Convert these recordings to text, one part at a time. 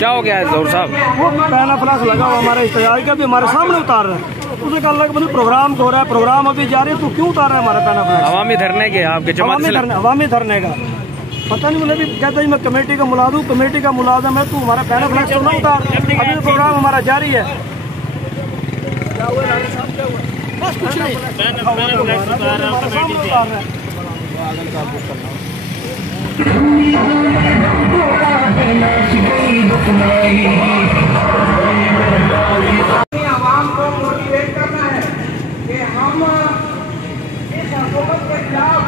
کیا ہو گیا ہے ظہور صاحب؟ وہ پہنا فلاس لگا ہوا ہمارے احتجاج کا بھی ہمارے سامنے اتار رہا ہے. اسے کہا اللہ کہ پروگرام ہو رہا ہے, پروگرام ابھی جاری ہے, تو کیوں اتار رہا ہے ہمارا پہنا فلاس؟ عوامی دھرنے کے آپ کے جماعت سے عوامی دھرنے کا پتہ نہیں. مجھے بھی کہتا ہے میں کمیٹی کا ملازم ہوں, کمیٹی کا ملازم ہے, تو ہمارا پہنا فلاس تو نہ اتار, ابھی پروگرام ہمارا جاری ہے. بس کچھ نہیں, عوام کو موٹیویٹ کرنا ہے کہ ہم اس حکومت کے خلاف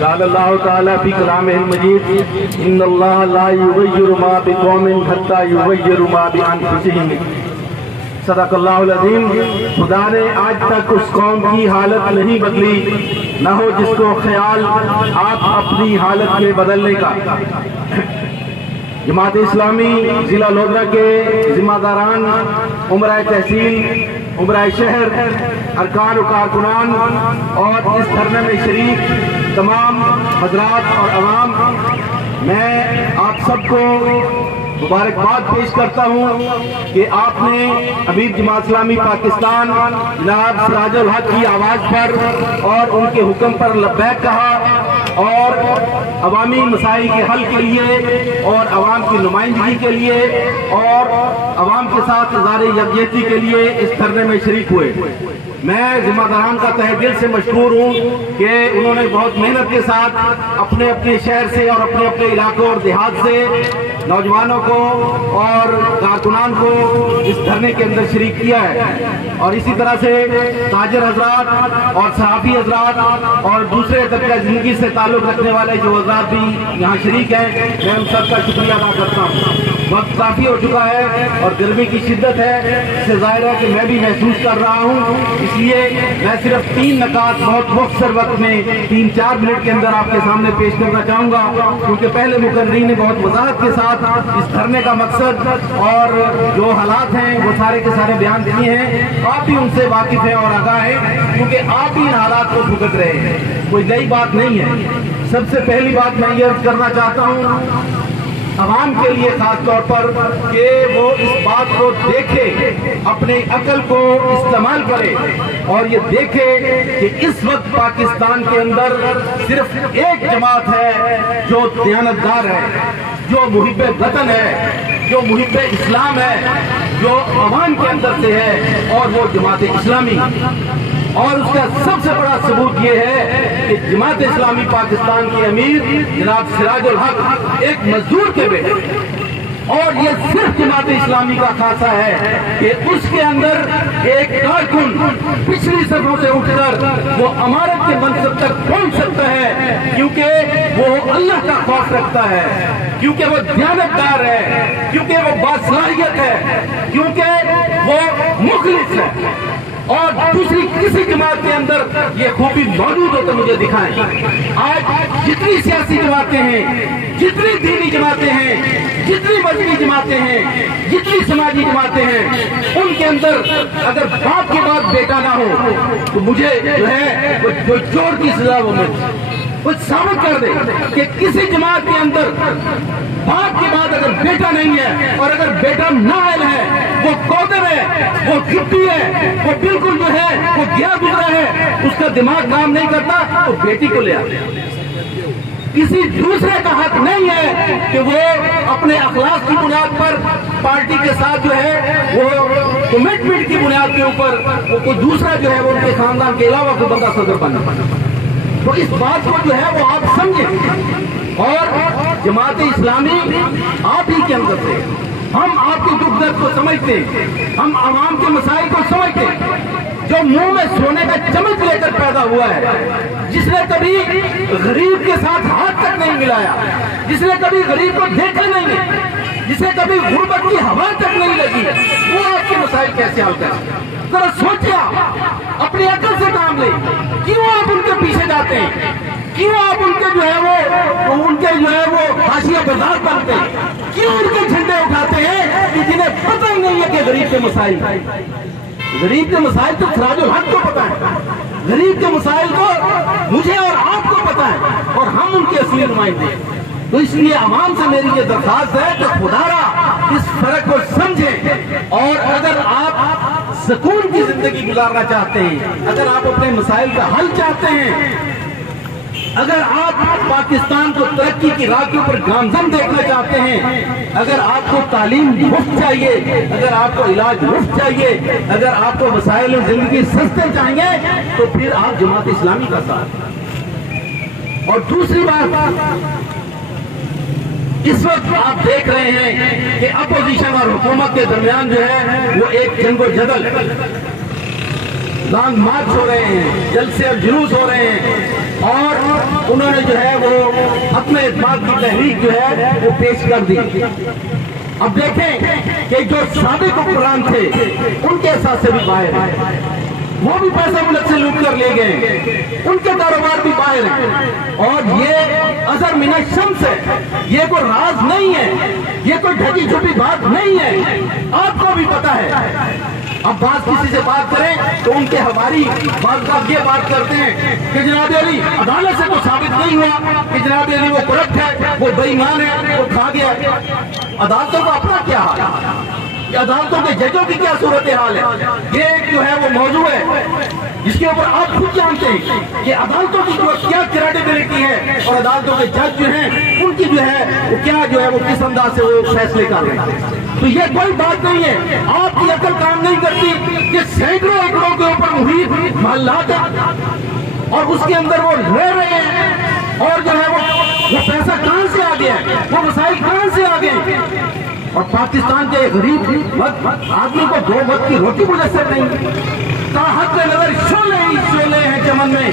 قال اللہ تعالیٰ فی کلامہ المجید ان اللہ لا یغیر ما بقوم حتی یغیر ما بانفسہم. صدق اللہ العظیم. خدا نے آج تک اس قوم کی حالت نہیں بدلی, نہ ہو جس کو خیال آپ اپنی حالت میں بدلنے کا. جماعت اسلامی ضلع لودھرا کے ذمہ داران, عمرہ تحصیل, عمرہ شہر, ارکان و کارکنان اور اس دھرنے میں شریک تمام حضرات اور عوام, میں آپ سب کو مبارکباد پیش کرتا ہوں کہ آپ نے امیر جماعت اسلامی پاکستان جناب سراج الحق کی آواز پر اور ان کے حکم پر لبیک کہا اور عوامی مسائل کے حل کے لیے اور عوام کی نمائندگی کے لیے اور عوام کے ساتھ اظہار یکجہتی کے لیے اس دھرنے میں شریک ہوئے. میں ذمہ داران کا تہ دل سے مشکور ہوں کہ انہوں نے بہت محنت کے ساتھ اپنے اپنے شہر سے اور اپنے اپنے علاقوں اور دیہات سے نوجوانوں کو اور کارکنان کو اس دھرنے کے اندر شریک کیا ہے. اور اسی طرح سے تاجر حضرات اور صحافی حضرات اور دوسرے طبقہ زندگی سے تعلق رکھنے والے جو حضرات بھی یہاں شریک ہیں, میں ان سب کا شکریہ ادا کرتا ہوں. وقت کافی ہو چکا ہے اور گرمی کی شدت ہے, اس سے ظاہر ہے کہ میں بھی محسوس کر رہا ہوں. اس لیے میں صرف 3 نکات بہت مختصر وقت میں 3-4 منٹ کے اندر آپ کے سامنے پیش کرنا چاہوں گا, کیونکہ پہلے مقررین نے بہت وضاحت کے ساتھ اس دھرنے کا مقصد اور جو حالات ہیں وہ سارے کے سارے بیان کیے ہیں. آپ بھی ان سے واقف ہیں اور آگاہ ہیں, کیونکہ آپ بھی ان حالات کو بھگت رہے ہیں, کوئی نئی بات نہیں ہے. سب سے پہلی بات میں یہ عرض کرنا چاہتا ہوں عوام کے لیے خاص طور پر کہ وہ اس بات کو دیکھے, اپنے عقل کو استعمال کرے اور یہ دیکھے کہ اس وقت پاکستان کے اندر صرف ایک جماعت ہے جو دیانتدار ہے, جو محب وطن ہے, جو محب اسلام ہے, جو عوام کے اندر سے ہے, اور وہ جماعت اسلامی. اور اس کا سب سے بڑا ثبوت یہ ہے کہ جماعت اسلامی پاکستان کے امیر جناب سراج الحق ایک مزدور کے بیٹے, اور یہ صرف جماعت اسلامی کا خاصہ ہے کہ اس کے اندر ایک کارکن پچھلی صفوں سے اٹھ کر وہ امارت کے منصب تک پہنچ سکتا ہے, کیونکہ وہ اللہ کا خوف رکھتا ہے, کیونکہ وہ دیانتدار ہے, کیونکہ وہ باصلاحیت ہے, کیونکہ وہ مخلص ہے. اور دوسری کسی جماعت کے اندر یہ خوبی موجود ہو تو مجھے دکھائیں. آج جتنی سیاسی جماعتیں ہیں, جتنی دینی جماعتیں ہیں, جتنی مذہبی جماعتیں ہیں, جتنی سماجی جماعتیں ہیں, ان کے اندر اگر باپ کے بعد بیٹا نہ ہو تو مجھے جو ہے وہ چور کی سزا وہ کچھ ثابت کر دے کہ کسی جماعت کے اندر باپ کے بعد اگر بیٹا نہیں ہے اور اگر بیٹا نااہل ہے, وہ قودر ہے, وہ گپی ہے, وہ بالکل جو ہے وہ گیا گزرا ہے, اس کا دماغ کام نہیں کرتا, تو بیٹی کو لے آتے. کسی دوسرے کا حق نہیں ہے کہ وہ اپنے اخلاق کی بنیاد پر پارٹی کے ساتھ جو ہے وہ کمٹمنٹ کی بنیاد کے اوپر وہ کوئی دوسرا جو ہے وہ ان کے خاندان کے علاوہ کوئی بندہ صدر بننا. تو اس بات کو جو ہے وہ آپ سمجھیں, اور جماعت اسلامی آپ ہی کے اندر سے ہم آپ کی دکھ درد کو سمجھتے ہیں, ہم عوام کے مسائل کو سمجھتے ہیں. جو منہ میں سونے کا چمچ لے کر پیدا ہوا ہے, جس نے کبھی غریب کے ساتھ ہاتھ تک نہیں ملایا, جس نے کبھی غریب کو دیکھا نہیں, جسے کبھی غربت کی ہوا تک نہیں لگی, وہ آپ کے مسائل کیسے حل کرے؟ ذرا سوچیا, اپنی عقل سے کام لیں. کیوں آپ ان کے پیچھے جاتے ہیں؟ کیوں آپ ان کے جو ہے وہ حاشیہ بازار بنتے ہیں؟ کیوں ان کے جھنڈے اٹھاتے ہیں کہ جنہیں پتہ ہی نہیں ہے کہ غریب کے مسائل تو سراج الحق کو پتہ ہے. اصلی نمائندے ہیں۔ تو اس لیے عوام سے میری یہ درخواست ہے کہ خدارا اس فرق کو سمجھیں، اور اگر آپ سکون کی زندگی گزارنا چاہتے ہیں، اگر آپ اپنے مسائل کا حل چاہتے ہیں، اگر آپ پاکستان کو ترقی کی راہ کے اوپر گامزن دیکھنا چاہتے ہیں، اگر آپ کو تعلیم مفت چاہیے، اگر آپ کو علاج مفت چاہیے، اگر آپ کو وسائل زندگی سستے چاہیے، تو پھر آپ جماعت اسلامی کا ساتھ۔ اور دوسری بات، اس وقت آپ دیکھ رہے ہیں کہ اپوزیشن اور حکومت کے درمیان جو ہے وہ ایک جنگ و جدل، لانگ مارچ ہو رہے ہیں، جلسے اور جلوس ہو رہے ہیں، اور انہوں نے جو ہے وہ اپنے اعتماد کی تحریک جو ہے وہ پیش کر دی۔ اب دیکھیں کہ جو سابق حکمران تھے ان کے احساس سے بھی باہر ہیں، وہ بھی پیسہ ملک سے لوٹ کر لے گئے، ان کے کاروبار بھی باہر ہیں، اور یہ اثر من الشمس ہے، یہ کوئی راز نہیں ہے، یہ کوئی ڈھکی چھپی بات نہیں ہے، آپ کو بھی پتا ہے۔ اب بعض کسی سے بات کریں تو ان کے ہماری بعض یہ بات کرتے ہیں کہ جناب علی عدالت سے تو ثابت نہیں ہوا کہ جناب علی وہ کرپٹ ہے، وہ بے ایمان ہے، وہ کھا گیا۔ عدالتوں کا اپنا کیا حال ہے؟ عدالتوں کے ججوں کی کیا صورتحال ہے؟ یہ جو ہے وہ موضوع ہے جس کے اوپر آپ خود جانتے ہیں کہ عدالتوں کی کیا کریڈیبلٹی ہے، اور عدالتوں کے جج جو ہیں ان کی جو ہے وہ کیا جو ہے وہ کس انداز سے وہ فیصلے کر رہے ہیں۔ تو یہ کوئی بات نہیں ہے، آپ کی عقل کام نہیں کرتی کہ سینکڑوں ایکڑوں کے اوپر محیط محلات ہیں، اور اس کے اندر وہ رہ رہے ہیں، اور جو ہے وہ پیسہ کہاں سے آ گیا ہے، وہ وسائل کہاں سے آ گئے، اور پاکستان کے غریب آدمی کو 2 وقت کی روٹی میسر نہیں۔ تاحت نظر شعلے ہی شعلے ہیں چمن میں،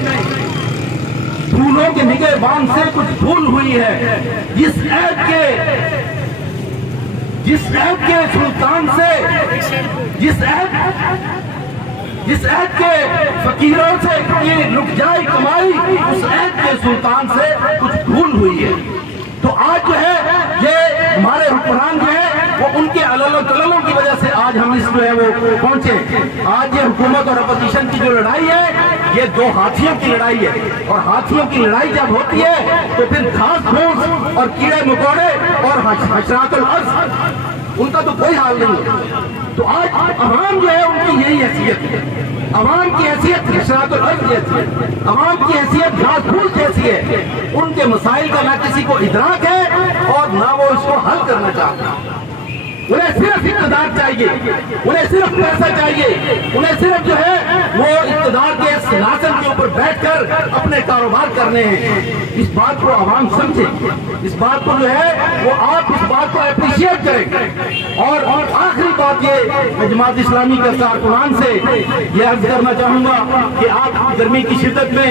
پھولوں کے نگہبان سے کچھ بھول ہوئی ہے، جس عیب کے سلطان سے، جس عیب کے فقیروں سے یہ رک جائے کمائی، اس عیب کے سلطان سے کچھ بھول ہوئی ہے۔ تو آج جو ہے یہ ہمارے حکمران جو ہے وہ ان کے علل و تللوں کی وجہ سے آج ہم اس جو ہے وہ پہنچے۔ آج یہ حکومت اور اپوزیشن کی جو لڑائی ہے یہ 2 ہاتھیوں کی لڑائی ہے، اور ہاتھیوں کی لڑائی جب ہوتی ہے تو پھر گھاس پھوس اور کیڑے مکوڑے اور حشرات الارض ان کا تو کوئی حال نہیں ہے۔ تو آج عوام جو ہے ان کی یہی حیثیت ہے، عوام کی حیثیت حشرات الارض جیسی ہے، عوام کی حیثیت گھاس پھوس جیسی ہے۔ ان کے مسائل کا نہ کسی کو ادراک ہے اور نہ وہ اس کو حل کرنا چاہتے ہیں۔ انہیں صرف اقتدار چاہیے، انہیں صرف پیسہ چاہیے، انہیں صرف جو ہے وہ اقتدار کے سلاسل کے اوپر بیٹھ کر اپنے کاروبار کرنے ہیں۔ اس بات کو عوام سمجھے، اس بات کو جو ہے وہ آپ اس بات کو اپریشیٹ کریں۔ اور آخری بات یہ جماعت اسلامی کے کارکنان سے یہ عرض کرنا چاہوں گا کہ آپ گرمی کی شدت میں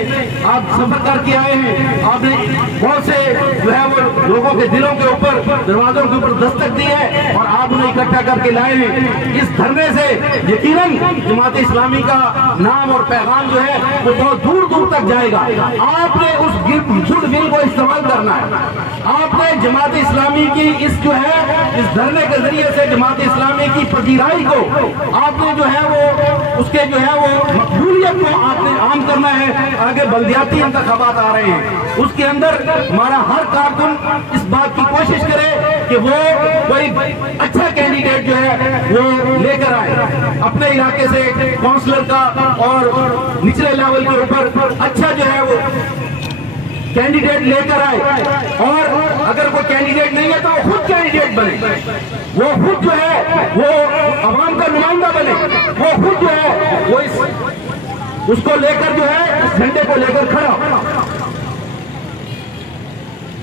آپ سفر کر کے آئے ہیں، آپ نے بہت سے جو ہے وہ لوگوں کے دلوں کے اوپر، دروازوں کے اوپر دستک دی ہے، اور آپ انہیں اکٹھا کر کے لائے ہیں۔ اس دھرنے سے یقیناً جماعت اسلامی کا نام اور پیغام جو ہے وہ بہت دور دور تک جائے گا۔ آپ نے اس گڈ ول کو استعمال کرنا ہے، آپ نے جماعت اسلامی کی اس جو ہے اس دھرنے کے ذریعے سے جماعت اسلامی کی پذیرائی کو آپ نے جو ہے وہ اس کے جو ہے وہ مقبولیت کو آپ نے عام کرنا ہے۔ آگے بلدیاتی انتخابات آ رہے ہیں، اس کے اندر ہمارا ہر کارکن اس بات کی کوشش کرے کہ وہ کوئی اچھا کینڈیڈیٹ جو ہے وہ لے کر آئے، اپنے علاقے سے کونسلر کا اور نچلے لیول کے اوپر اچھا جو ہے وہ کینڈیڈیٹ لے کر آئے، اور اگر کوئی کینڈیڈیٹ نہیں ہے تو وہ خود کینڈیڈیٹ بنے، وہ خود جو ہے وہ عوام کا نمائندہ بنے، وہ خود جو ہے وہ اس کو لے کر جو ہے اس جھنڈے کو لے کر کھڑا۔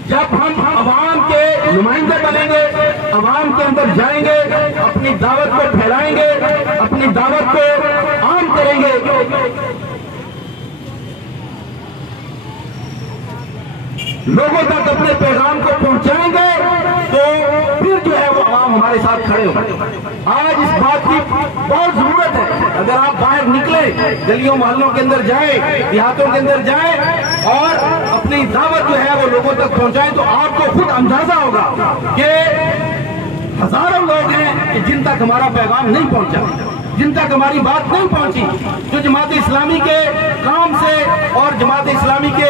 جب ہم عوام کے نمائندے بنیں گے، عوام کے اندر جائیں گے، اپنی دعوت کو پھیلائیں گے، اپنی دعوت کو عام کریں گے، لوگوں تک اپنے پیغام کو پہنچائیں گے، تو پھر جو ہے وہ عوام ہمارے ساتھ کھڑے ہوں۔ آج اس بات کی بہت ضرورت ہے، اگر آپ باہر نکلیں، گلیوں محلوں کے اندر جائیں، دیہاتوں کے اندر جائیں، اور اپنی دعوت جو ہے وہ لوگوں تک پہنچائیں، تو آپ کو خود اندازہ ہوگا کہ ہزاروں لوگ ہیں کہ جن تک ہمارا پیغام نہیں پہنچا، جن تک ہماری بات نہیں پہنچی، جو جماعت اسلامی کے کام سے اور جماعت اسلامی کے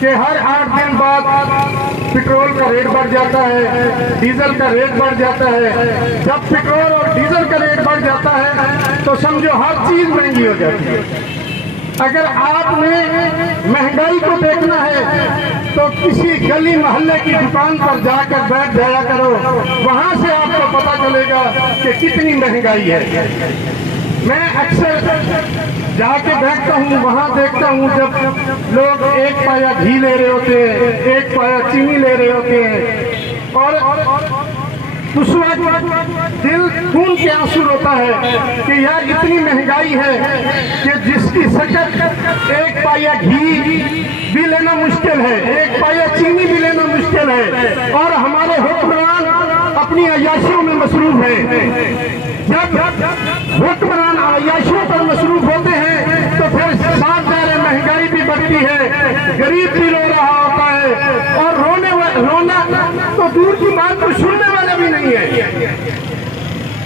کہ ہر 8 دن بعد پیٹرول کا ریٹ بڑھ جاتا ہے، ڈیزل کا ریٹ بڑھ جاتا ہے۔ جب پیٹرول اور ڈیزل کا ریٹ بڑھ جاتا ہے تو سمجھو ہر چیز مہنگی ہو جاتی ہے۔ اگر آپ نے مہنگائی کو دیکھنا ہے تو کسی گلی محلے کی دکان پر جا کر بیٹھ جایا کرو، وہاں سے آپ کو پتہ چلے گا کہ کتنی مہنگائی ہے۔ میں اکثر جا کے بیٹھتا ہوں، وہاں دیکھتا ہوں جب لوگ 1 پایا گھی لے رہے ہوتے ہیں، 1 پایا چینی لے رہے ہوتے ہیں، اور اس وقت دل خون کے آنسو روتا ہے کہ یار اتنی مہنگائی ہے کہ جس کی شکل 1 پایا گھی بھی لینا مشکل ہے، 1 پایا چینی بھی لینا مشکل ہے، اور ہمارے حکمران اپنی عیاشیوں میں مصروف ہیں۔ جب حکمران عیاشیوں پر مصروف ہوتے ہیں تو پھر ساتھ ظاہر مہنگائی بھی بڑھتی ہے، غریب بھی رو رہا ہوتا ہے، اور رونا تو دور کی بات کو سننے والا بھی نہیں ہے۔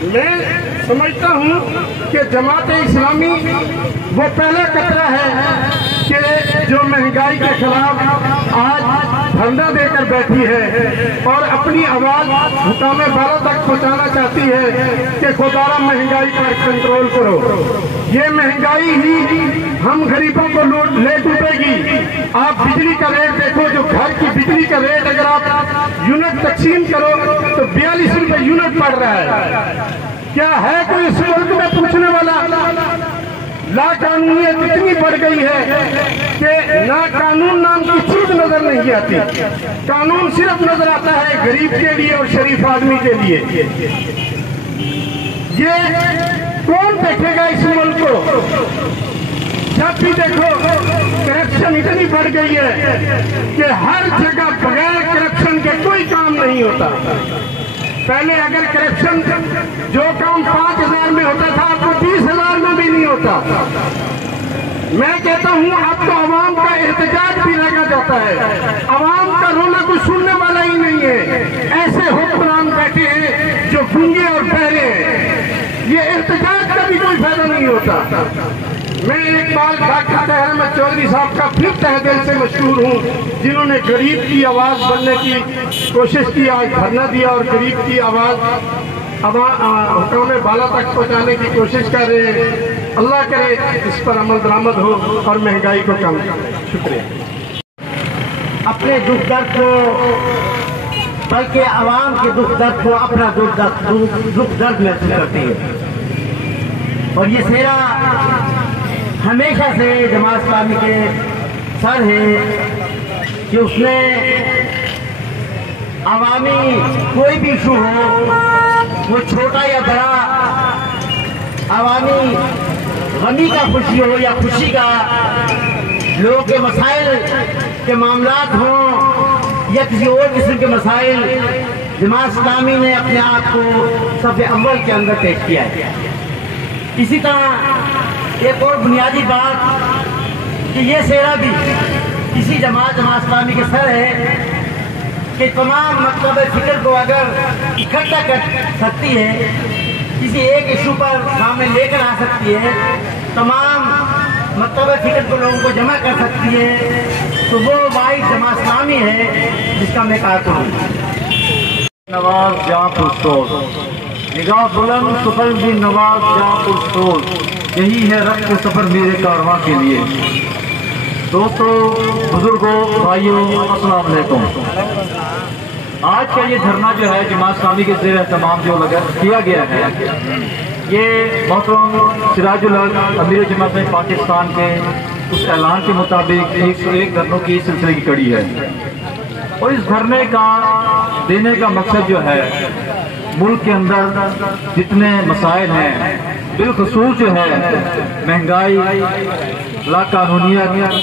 میں سمجھتا ہوں کہ جماعت اسلامی وہ پہلا قطرہ ہے کہ جو مہنگائی کے خلاف آج دھرنا دے کر بیٹھی ہے اور اپنی آواز حکام بالا تک پہنچانا چاہتی ہے کہ خدارا مہنگائی پر کنٹرول کرو۔ یہ مہنگائی ہی ہم غریبوں کو لے ڈوبے گی۔ آپ بجلی کا ریٹ دیکھو، جو گھر کی بجلی کا ریٹ اگر آپ یونٹ تقسیم کرو تو 42 روپے یونٹ پڑ رہا ہے۔ کیا ہے کوئی اس ملک میں پوچھنے والا؟ لا قانونیت اتنی بڑھ گئی ہے کہ نہ قانون نام کی چیز نظر نہیں آتی۔ قانون صرف نظر آتا ہے غریب کے لیے اور شریف آدمی کے لیے۔ یہ کون دیکھے گا اس ملک کو؟ جب بھی دیکھو کرپشن اتنی بڑھ گئی ہے کہ ہر جگہ بغیر کرپشن کے کوئی کام نہیں ہوتا۔ پہلے اگر کرپشن جو کام 5000 میں ہوتا تھا اب وہ 20,000 میں بھی نہیں ہوتا۔ میں کہتا ہوں اب تو عوام کا احتجاج بھی لگا جاتا ہے، عوام کا رونا کوئی سننے والا ہی نہیں ہے۔ ایسے حکمران بیٹھے ہیں جو گونگے اور بہرے ہیں، یہ احتجاج کا بھی کوئی فائدہ نہیں ہوتا۔ میں اقبال ڈاکٹر طاہر احمد چودھری صاحب کا پھر تہ دل سے مشہور ہوں، جنہوں نے غریب کی آواز بننے کی کوشش کی، آج دھرنا دیا اور غریب کی آواز حکام بالا تک پہنچانے کی کوشش کر رہے ہیں۔ اللہ کرے اس پر عمل درآمد ہو اور مہنگائی کو کم کرے۔ شکریہ۔ اپنے دکھ درد کو بلکہ عوام کے دکھ درد کو اپنا دکھ درد محسوس کرتی ہے، اور یہ سیرا ہمیشہ سے جماعت اسلامی کے سر ہے کہ اس نے عوامی کوئی بھی ایشو ہو، وہ چھوٹا یا بڑا، عوامی غمی کا خوشی ہو یا خوشی کا، لوگوں کے مسائل کے معاملات ہوں یا کسی اور قسم کے مسائل، جماعت اسلامی نے اپنے آپ کو صف اول کے اندر پیش کیا ہے۔ اسی طرح ایک اور بنیادی بات کہ یہ سیرا بھی کسی جماعت اسلامی کے سر ہے کہ تمام مکتب فکر کو اگر اکٹھا کر سکتی ہے، کسی ایک ایشو پر سامنے لے کر آ سکتی ہے، تمام مکتب فکر کو لوگوں کو جمع کر سکتی ہے، تو وہ واحد جماعت اسلامی ہے جس کا میں کارکن ہوں۔ نواز جہاں پرسوز نگاہ بلند سفر بھی نواز جہاں پرسوز، یہی ہے رخت سفر میرے کارواں کے لیے۔ دوستو، بزرگوں، بھائیوں، السلام علیکم۔ آج کا یہ دھرنا جو ہے جماعت اسلامی کے زیر اہتمام جو کیا گیا ہے، یہ محترم سراج الحق امیر جماعت پاکستان کے اس اعلان کے مطابق 101 دھرنوں کی سلسلے کی کڑی ہے، اور اس دھرنے کا دینے کا مقصد جو ہے ملک کے اندر جتنے مسائل ہیں، بالخصوص جو ہے مہنگائی، لا قانونیت،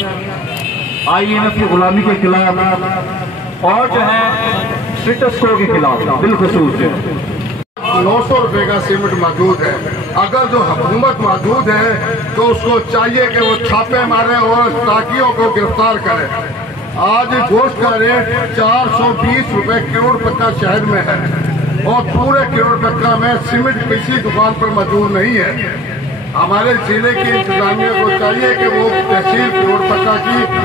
IMF کی غلامی کے خلاف، اور جو ہے اسٹیٹس کو کے خلاف بالخصوص جو 900 روپے کا سیمنٹ موجود ہے۔ اگر جو حکومت موجود ہے تو اس کو چاہیے کہ وہ چھاپے مارے اور تاکیوں کو گرفتار کرے۔ آج گوشت کا ریٹ 420 روپے کروڑ پکا شہر میں ہے، اور پورے کروڑ پکا میں سیمنٹ کسی دکان پر موجود نہیں ہے۔ ہمارے ضلع کی انتظامیہ کو چاہیے کہ وہ تحصیل کروڑ پکا کی